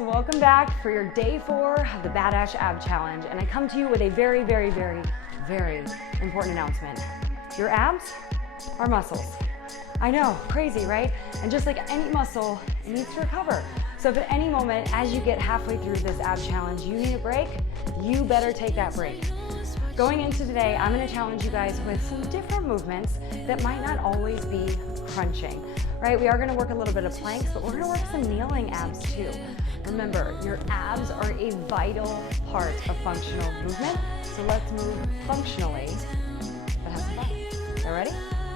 welcome back for your day 4 of the Badass Ab Challenge. And I come to you with a very, very, very, very important announcement. Your abs are muscles. I know, crazy, right? And just like any muscle, it needs to recover. So if at any moment, as you get halfway through this ab challenge, you need a break, you better take that break. Going into today, I'm gonna challenge you guys with some different movements that might not always be crunching, right? We are gonna work a little bit of planks, but we're gonna work some kneeling abs too. Remember, your abs are a vital part of functional movement, so let's move functionally, but have some fun. You ready?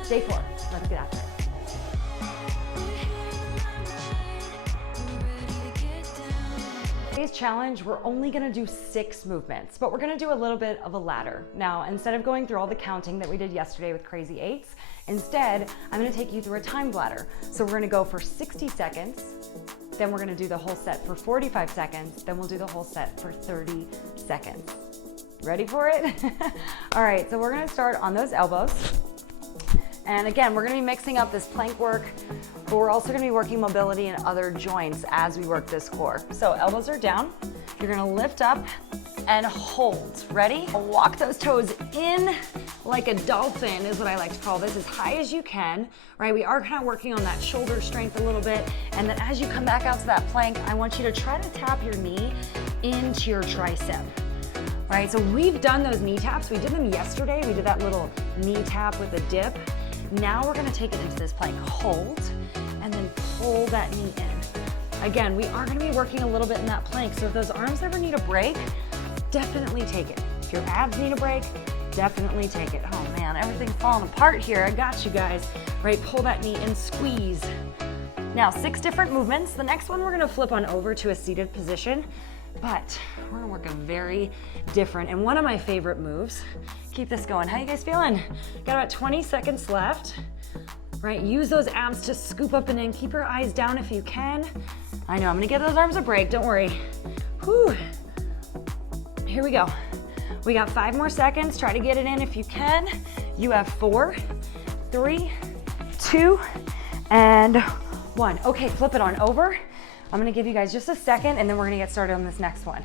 Day 4, let's get after it. Today's challenge, we're only gonna do 6 movements, but we're gonna do a little bit of a ladder. Now, instead of going through all the counting that we did yesterday with crazy 8s, instead, I'm gonna take you through a timed ladder. So we're gonna go for 60 seconds, then we're gonna do the whole set for 45 seconds, then we'll do the whole set for 30 seconds. Ready for it? All right, so we're gonna start on those elbows. And again, we're gonna be mixing up this plank work, but we're also gonna be working mobility in other joints as we work this core. So elbows are down. You're gonna lift up and hold. Ready? Walk those toes in like a dolphin is what I like to call this, as high as you can, right? We are kind of working on that shoulder strength a little bit. And then as you come back out to that plank, I want you to try to tap your knee into your tricep. Right, so we've done those knee taps. We did them yesterday. We did that little knee tap with a dip. Now we're gonna take it into this plank. Hold, and then pull that knee in. Again, we are gonna be working a little bit in that plank, so if those arms ever need a break, definitely take it. If your abs need a break, definitely take it. Oh man, everything's falling apart here. I got you guys. Right, pull that knee and squeeze. Now, 6 different movements. The next one we're gonna flip on over to a seated position, but we're gonna work a very different and one of my favorite moves. Keep this going. How you guys feeling? Got about 20 seconds left. Right, use those abs to scoop up and in. Keep your eyes down if you can. I know, I'm gonna give those arms a break, don't worry. Whew. Here we go. We got 5 more seconds. Try to get it in if you can. You have 4, 3, 2, and 1. Okay, flip it on over. I'm gonna give you guys just a second and then we're gonna get started on this next one.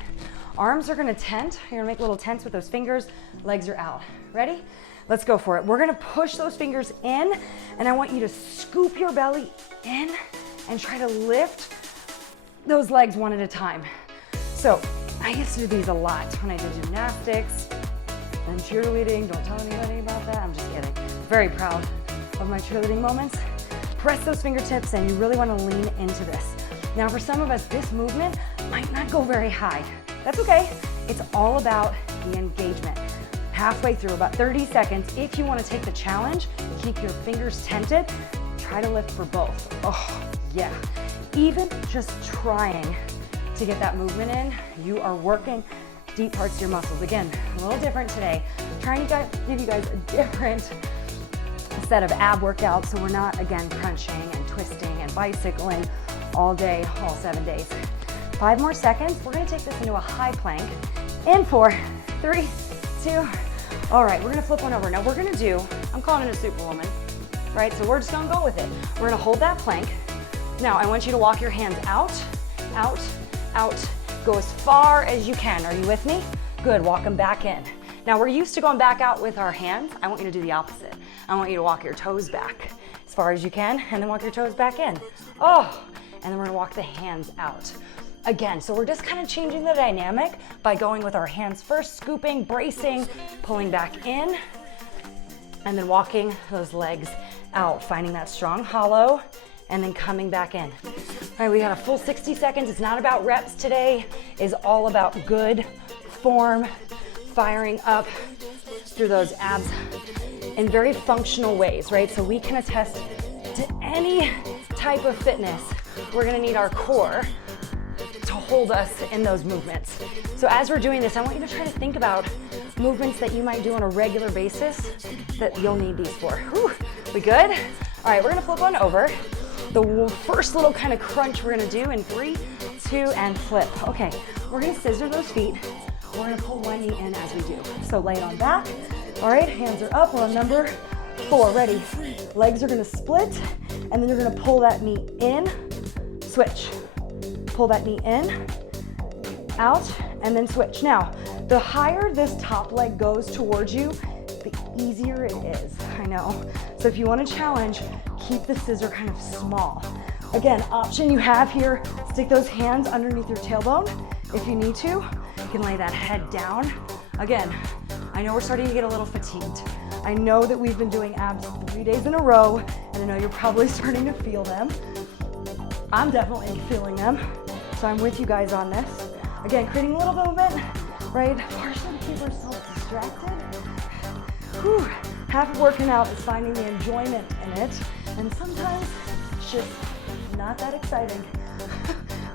Arms are gonna tent. You're gonna make little tents with those fingers. Legs are out. Ready? Let's go for it. We're gonna push those fingers in and I want you to scoop your belly in and try to lift those legs one at a time. So I used to do these a lot when I did gymnastics and cheerleading. Don't tell anybody about that. I'm just kidding. Very proud of my cheerleading moments. Press those fingertips and you really wanna lean into this. Now for some of us, this movement might not go very high. That's okay. It's all about the engagement. Halfway through, about 30 seconds, if you want to take the challenge, keep your fingers tented, try to lift for both. Oh, yeah. Even just trying to get that movement in, you are working deep parts of your muscles. Again, a little different today. Trying to give you guys a different set of ab workouts so we're not, again, crunching and twisting and bicycling all day, all 7 days. 5 more seconds. We're gonna take this into a high plank. In 4, 3, 2. All right, we're gonna flip one over. Now we're gonna do, I'm calling it a Superwoman, right? So we're just gonna go with it. We're gonna hold that plank. Now I want you to walk your hands out, out, out. Go as far as you can. Are you with me? Good, walk them back in. Now we're used to going back out with our hands. I want you to do the opposite. I want you to walk your toes back as far as you can and then walk your toes back in. Oh, and then we're gonna walk the hands out. Again, so we're just kind of changing the dynamic by going with our hands first, scooping, bracing, pulling back in, and then walking those legs out, finding that strong hollow, and then coming back in. All right, we got a full 60 seconds. It's not about reps today. It's all about good form, firing up through those abs in very functional ways, right? So we can attest to any type of fitness. We're gonna need our core to hold us in those movements. So as we're doing this, I want you to try to think about movements that you might do on a regular basis that you'll need these for. Whew, we good? All right, we're gonna flip on over. The first little kind of crunch we're gonna do in 3, 2, and flip. Okay, we're gonna scissor those feet. We're gonna pull one knee in as we do. So lay it on back. All right, hands are up. We're on number 4, ready? Legs are gonna split, and then you're gonna pull that knee in, switch. Pull that knee in, out, and then switch. Now, the higher this top leg goes towards you, the easier it is, I know. So if you want to challenge, keep the scissor kind of small. Again, option you have here, stick those hands underneath your tailbone. If you need to, you can lay that head down. Again, I know we're starting to get a little fatigued. I know that we've been doing abs 3 days in a row, and I know you're probably starting to feel them. I'm definitely feeling them, so I'm with you guys on this. Again, creating a little movement, right? Partially to keep ourselves distracted. Whew. Half of working out is finding the enjoyment in it, and sometimes it's just not that exciting.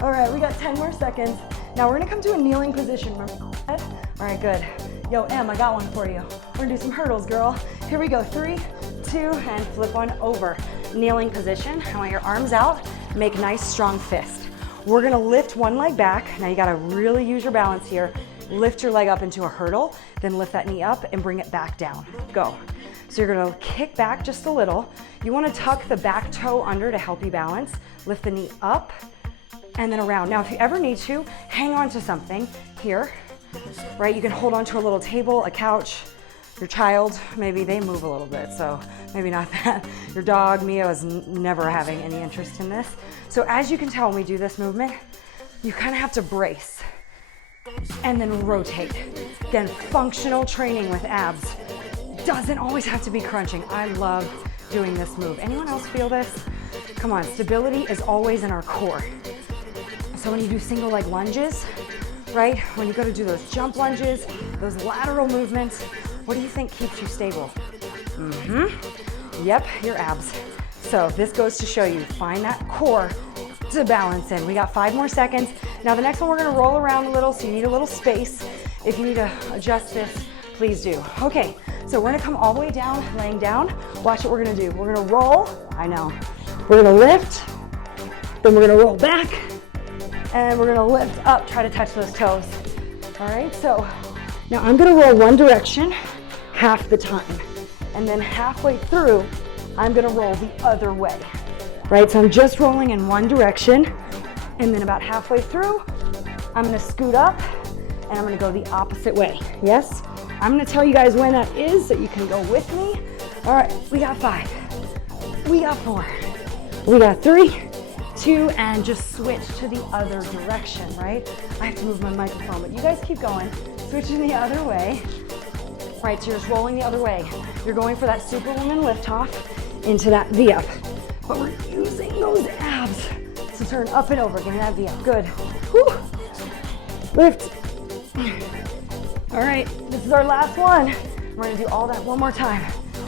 All right, we got 10 more seconds. Now we're gonna come to a kneeling position. Remember that? All right, good. Yo, Em, I got one for you. We're gonna do some hurdles, girl. Here we go, 3, 2, and flip on over. Kneeling position. I want your arms out. Make nice, strong fist. We're gonna lift one leg back. Now you gotta really use your balance here. Lift your leg up into a hurdle, then lift that knee up and bring it back down. Go. So you're gonna kick back just a little. You wanna tuck the back toe under to help you balance. Lift the knee up and then around. Now, if you ever need to, hang on to something here, right? You can hold on to a little table, a couch. Your child, maybe they move a little bit, so maybe not that. Your dog, Mia, is never having any interest in this. So as you can tell when we do this movement, you kind of have to brace and then rotate. Again, functional training with abs doesn't always have to be crunching. I love doing this move. Anyone else feel this? Come on, stability is always in our core. So when you do single leg lunges, right? When you go to do those jump lunges, those lateral movements, what do you think keeps you stable? Yep, your abs. So this goes to show you, find that core to balance in. We got 5 more seconds. Now the next one we're gonna roll around a little, so you need a little space. If you need to adjust this, please do. Okay, so we're gonna come all the way down, laying down. Watch what we're gonna do. We're gonna roll, I know. We're gonna lift, then we're gonna roll back, and we're gonna lift up, try to touch those toes. All right, so now I'm gonna roll one direction half the time, and then halfway through, I'm gonna roll the other way, right? So I'm just rolling in one direction, and then about halfway through, I'm gonna scoot up, and I'm gonna go the opposite way, yes? I'm gonna tell you guys when that is so you can go with me. All right, we got 5, we got 4, we got 3, 2, and just switch to the other direction, right? I have to move my microphone, but you guys keep going. Switching the other way. Right, so you're just rolling the other way. You're going for that Superwoman lift off into that V up. But we're using those abs to turn up and over. Give me that V up, good. Whew. Lift. All right, this is our last one. We're gonna do all that one more time.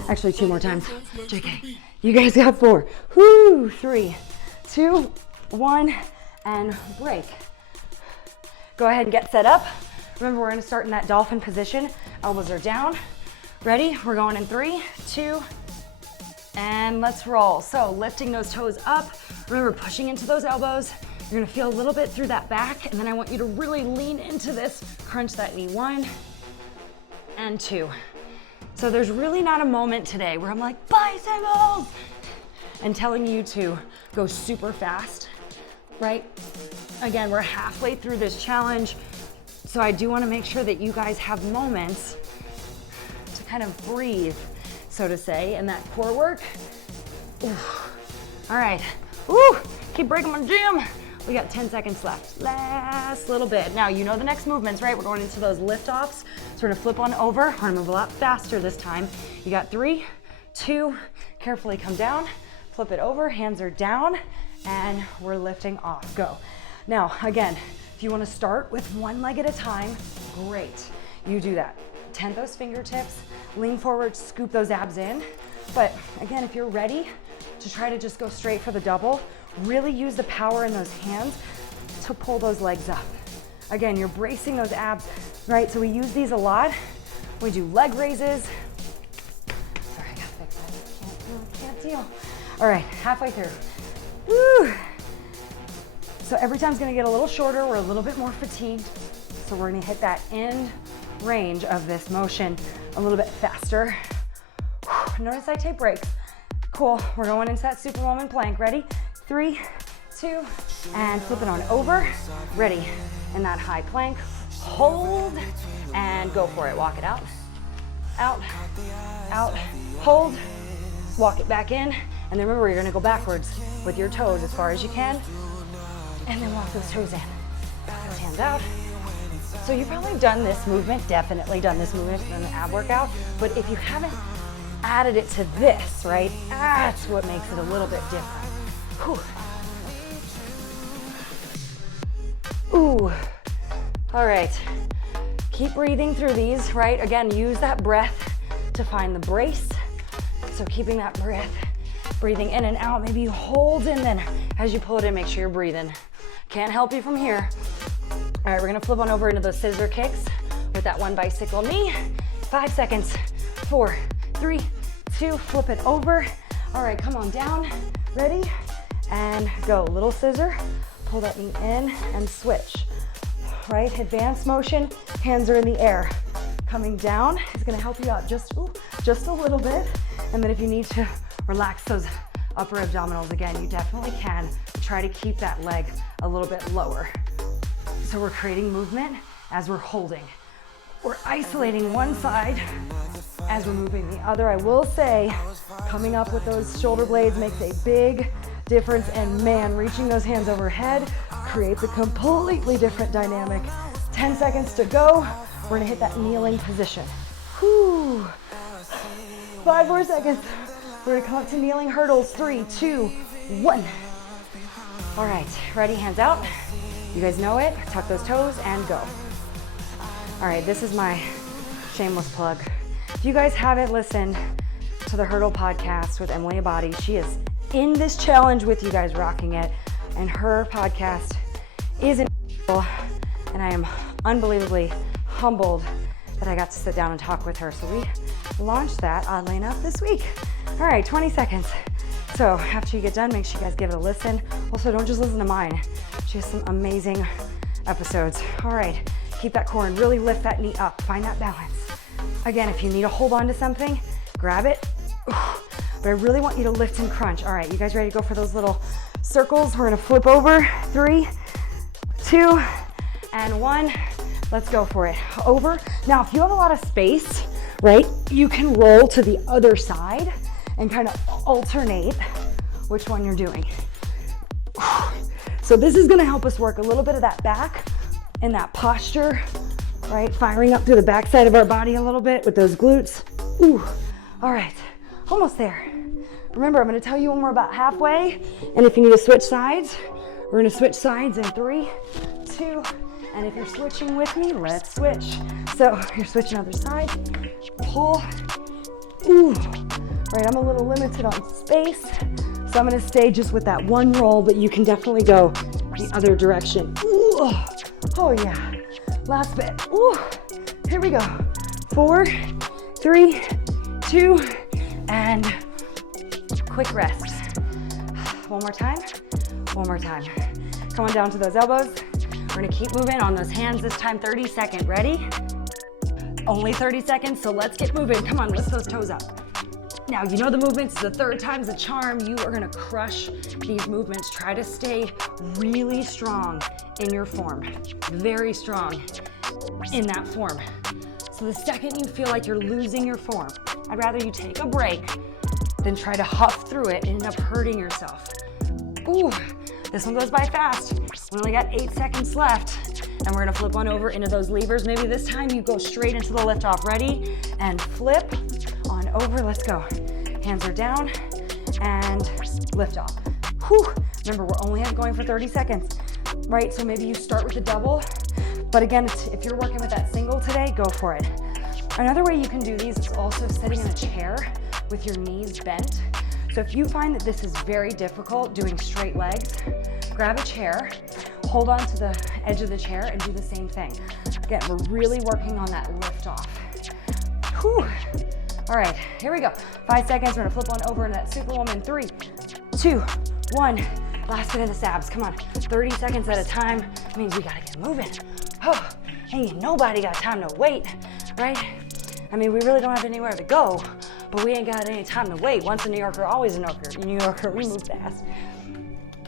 Actually, 2 more times. JK, you guys got 4. Whoo, 3, 2, 1, and break. Go ahead and get set up. Remember, we're gonna start in that dolphin position. Elbows are down. Ready? We're going in 3, 2, and let's roll. So lifting those toes up. Remember, pushing into those elbows. You're gonna feel a little bit through that back, and then I want you to really lean into this. Crunch that knee. 1 and 2. So there's really not a moment today where I'm like, bicycles, and telling you to go super fast, right? Again, we're halfway through this challenge, so I do wanna make sure that you guys have moments to kind of breathe, so to say, in that core work. Ooh. All right, woo, keep breaking my gym. We got 10 seconds left, last little bit. Now, you know the next movements, right? We're going into those lift-offs. So we're gonna flip on over. We're gonna move a lot faster this time. You got 3, 2, carefully come down, flip it over, hands are down, and we're lifting off, go. Now, again, if you wanna start with one leg at a time, great, you do that. Tent those fingertips, lean forward, scoop those abs in. But again, if you're ready to try to just go straight for the double, really use the power in those hands to pull those legs up. Again, you're bracing those abs, right? So we use these a lot. We do leg raises. Sorry, I gotta fix that. Can't deal. All right, halfway through. Woo! So every time's gonna get a little shorter. We're a little bit more fatigued. So we're gonna hit that end range of this motion a little bit faster. Notice I take breaks. Cool, we're going into that Superwoman Plank. Ready? 3, 2, and flip it on over. Ready, in that high plank, hold, and go for it. Walk it out, out, out, hold, walk it back in, and then remember, you're gonna go backwards with your toes as far as you can, and then walk those toes in. Those hands out. So you've probably done this movement, definitely done this movement in the ab workout, but if you haven't added it to this, right, that's what makes it a little bit different. Whew. Ooh. All right, keep breathing through these, right? Again, use that breath to find the brace. So keeping that breath, breathing in and out. Maybe you hold and then as you pull it in, make sure you're breathing. Can't help you from here. All right, we're gonna flip on over into those scissor kicks with that one bicycle knee. 5 seconds, 4, 3, 2, flip it over. All right, come on down, ready? And go, little scissor, pull that knee in and switch. Right, advanced motion, hands are in the air. Coming down is gonna help you out just a little bit. And then if you need to relax those upper abdominals again, you definitely can. Try to keep that leg a little bit lower. So we're creating movement as we're holding. We're isolating one side as we're moving the other. I will say, coming up with those shoulder blades makes a big difference, and man, reaching those hands overhead creates a completely different dynamic. 10 seconds to go. We're gonna hit that kneeling position. Whew. 5 more seconds. We're gonna come up to kneeling hurdles. 3, 2, 1. All right, ready, hands out. You guys know it, tuck those toes and go. All right, this is my shameless plug. If you guys haven't listened to the Hurdle podcast with Emily Abadi, she is in this challenge with you guys, rocking it. And her podcast is incredible, and I am unbelievably humbled that I got to sit down and talk with her. So we launched that, oddly enough, this week. All right, 20 seconds. So after you get done, make sure you guys give it a listen. Also, don't just listen to mine. She has some amazing episodes. All right, keep that core and really lift that knee up. Find that balance. Again, if you need to hold on to something, grab it. But I really want you to lift and crunch. All right, you guys ready to go for those little circles? We're gonna flip over. 3, 2, and 1. Let's go for it. Over. Now, if you have a lot of space, right, you can roll to the other side and kind of alternate which one you're doing. So this is gonna help us work a little bit of that back and that posture, right? Firing up through the backside of our body a little bit with those glutes. Ooh. All right, almost there. Remember, I'm gonna tell you when we're about halfway, and if you need to switch sides, we're gonna switch sides in 3, 2, and if you're switching with me, let's switch. So you're switching other side, pull, ooh. Right, I'm a little limited on space, so I'm gonna stay just with that one roll, but you can definitely go the other direction. Ooh. Oh yeah, last bit. Ooh. Here we go. 4, 3, 2, and quick rest. One more time, one more time. Come on down to those elbows. We're gonna keep moving on those hands, this time 30 seconds. Ready? Only 30 seconds, so let's get moving. Come on, lift those toes up. Now, you know the movements, the third time's the charm. You are gonna crush these movements. Try to stay really strong in your form, very strong in that form. So the second you feel like you're losing your form, I'd rather you take a break than try to huff through it and end up hurting yourself. Ooh, this one goes by fast. We only got 8 seconds left, and we're gonna flip on over into those levers. Maybe this time you go straight into the lift off. Ready? And flip on over, let's go. Hands are down and lift off. Whew. Remember, we're only going for 30 seconds, right? So maybe you start with a double, but again, if you're working with that single today, go for it. Another way you can do these is also sitting in a chair with your knees bent. So if you find that this is very difficult doing straight legs, grab a chair, hold on to the edge of the chair and do the same thing. Again, we're really working on that lift off. Whew. All right, here we go. 5 seconds, we're gonna flip on over into that Superwoman. 3, 2, 1. Last bit of the abs, come on. 30 seconds at a time. That means we gotta get moving. Oh, ain't nobody got time to wait, right? I mean, we really don't have anywhere to go, but we ain't got any time to wait. Once a New Yorker, always a New Yorker. New Yorker, we move fast.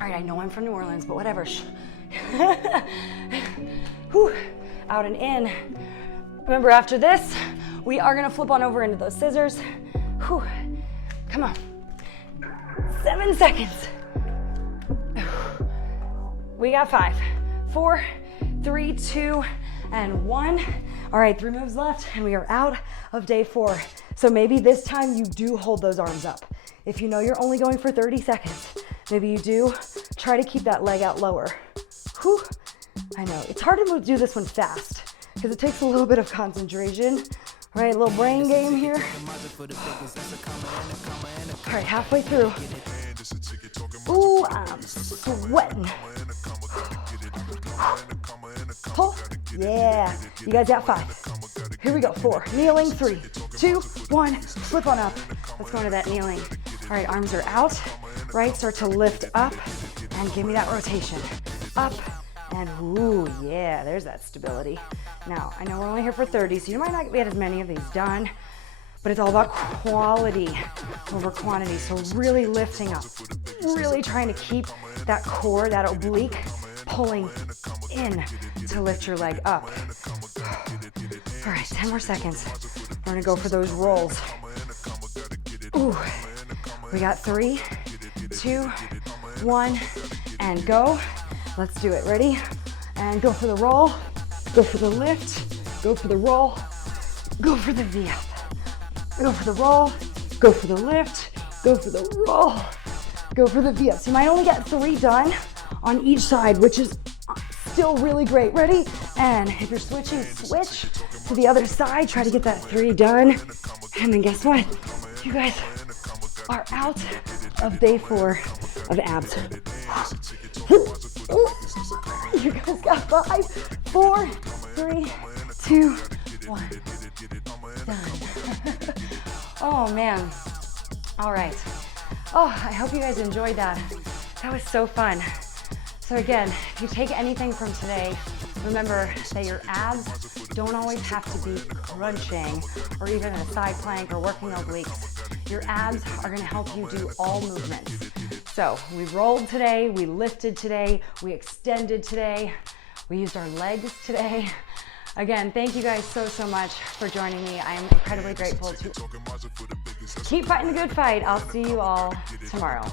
All right, I know I'm from New Orleans, but whatever. Whew. Out and in. Remember, after this, we are gonna flip on over into those scissors. Whew. Come on. 7 seconds. We got 5, 4, 3, 2, and 1. All right, 3 moves left, and we are out of day 4. So maybe this time you do hold those arms up. If you know you're only going for 30 seconds, maybe you do try to keep that leg out lower. Whew. I know, it's hard to do this one fast because it takes a little bit of concentration. All right, a little brain game here. All right, halfway through. Ooh, I'm sweating. Oh, yeah, you guys got 5. Here we go, 4, kneeling, 3, 2, 1, flip on up. Let's go into that kneeling. All right, arms are out, right? Start to lift up and give me that rotation. Up and ooh, yeah, there's that stability. Now, I know we're only here for 30, so you might not get as many of these done, but it's all about quality over quantity. So really lifting up, really trying to keep that core, that oblique, pulling in to lift your leg up. All right, 10 more seconds. We're gonna go for those rolls. Ooh, we got 3, 2, 1, and go. Let's do it, ready? And go for the roll, go for the lift, go for the roll, go for the V-up. Go for the roll, go for the lift, go for the roll, go for the V-up. So you might only get 3 done on each side, which is still really great. Ready? And if you're switching, switch to the other side. Try to get that 3 done. And then guess what? You guys are out of day 4 of abs. You guys got 5, 4, 3, 2, 1. Done. Oh man. All right. Oh, I hope you guys enjoyed that. That was so fun. So again, if you take anything from today, remember that your abs don't always have to be crunching or even a side plank or working obliques. Your abs are gonna help you do all movements. So we rolled today, we lifted today, we extended today, we used our legs today. Again, thank you guys so much for joining me. I am incredibly grateful to keep fighting the good fight. I'll see you all tomorrow.